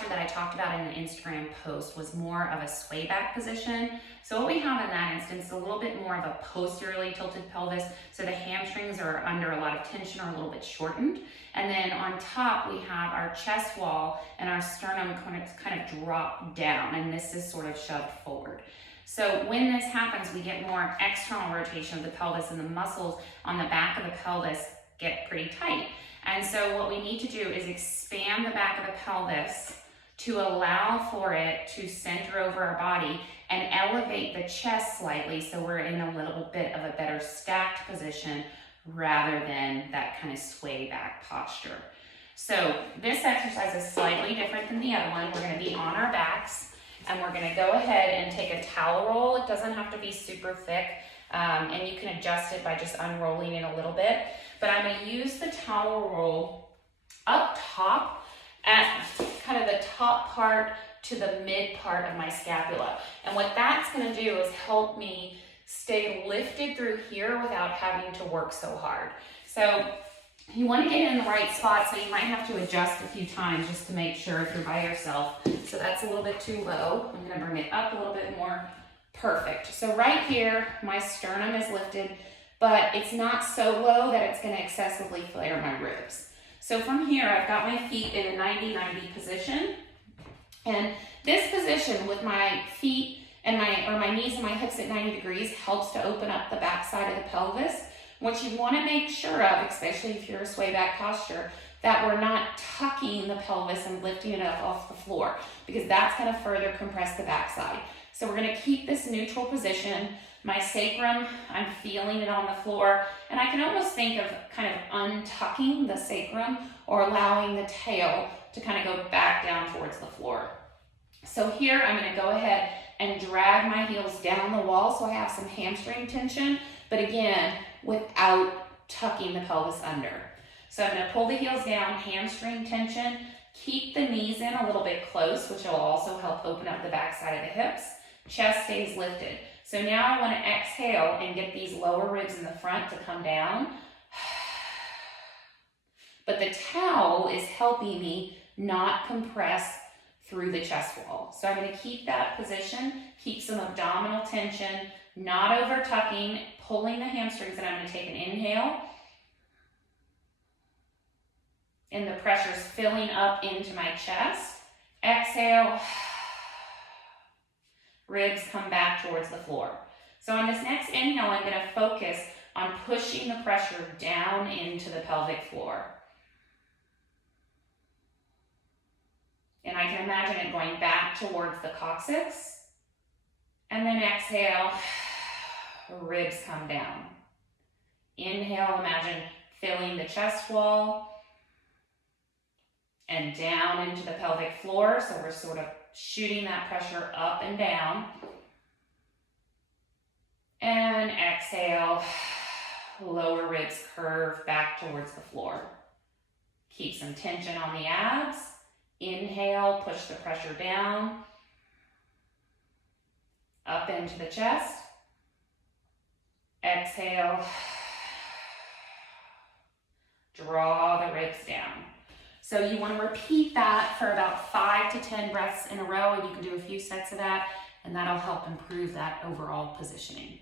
posture that I talked about in the Instagram post was more of a sway back position. So what we have in that instance is a little bit more of a posteriorly tilted pelvis. So the hamstrings are under a lot of tension or a little bit shortened. And then on top, we have our chest wall and our sternum kind of drop down, and this is sort of shoved forward. So when this happens, we get more external rotation of the pelvis, and the muscles on the back of the pelvis get pretty tight. And so what we need to do is expand the back of the pelvis to allow for it to center over our body and elevate the chest slightly so we're in a little bit of a better stacked position rather than that kind of sway back posture. So this exercise is slightly different than the other one. We're going to be on our backs, and we're going to go ahead and take a towel roll. It doesn't have to be super thick, and you can adjust it by just unrolling it a little bit. But I'm going to use the towel roll up top at kind of the top part to the mid part of my scapula. And what that's going to do is help me stay lifted through here without having to work so hard. So you want to get in the right spot, so you might have to adjust a few times just to make sure if you're by yourself. So that's a little bit too low. I'm going to bring it up a little bit more. Perfect. So right here, my sternum is lifted, but it's not so low that it's going to excessively flare my ribs. So from here, I've got my feet in a 90-90 position. And this position with my feet and my knees and my hips at 90 degrees helps to open up the back side of the pelvis. What you want to make sure of, especially if you're a sway back posture, that we're not tucking the pelvis and lifting it up off the floor, because that's going to further compress the backside. So we're going to keep this neutral position. My sacrum, I'm feeling it on the floor, and I can almost think of kind of untucking the sacrum or allowing the tail to kind of go back down towards the floor. So here I'm going to go ahead and drag my heels down the wall so I have some hamstring tension, but again, without tucking the pelvis under. So I'm going to pull the heels down, hamstring tension, keep the knees in a little bit close, which will also help open up the back side of the hips. Chest stays lifted. So now I want to exhale and get these lower ribs in the front to come down. But the towel is helping me not compress through the chest wall. So I'm going to keep that position, keep some abdominal tension, not over tucking, pulling the hamstrings, and I'm going to take an inhale. And the pressure's filling up into my chest. Exhale. Ribs come back towards the floor. So on this next inhale, I'm going to focus on pushing the pressure down into the pelvic floor. And I can imagine it going back towards the coccyx. And then exhale, ribs come down. Inhale, imagine filling the chest wall and down into the pelvic floor. So we're sort of shooting that pressure up and down. And exhale, lower ribs curve back towards the floor. Keep some tension on the abs. Inhale, push the pressure down, up into the chest. Exhale, draw the ribs down. So you want to repeat that for about 5 to 10 breaths in a row, and you can do a few sets of that, and that'll help improve that overall positioning.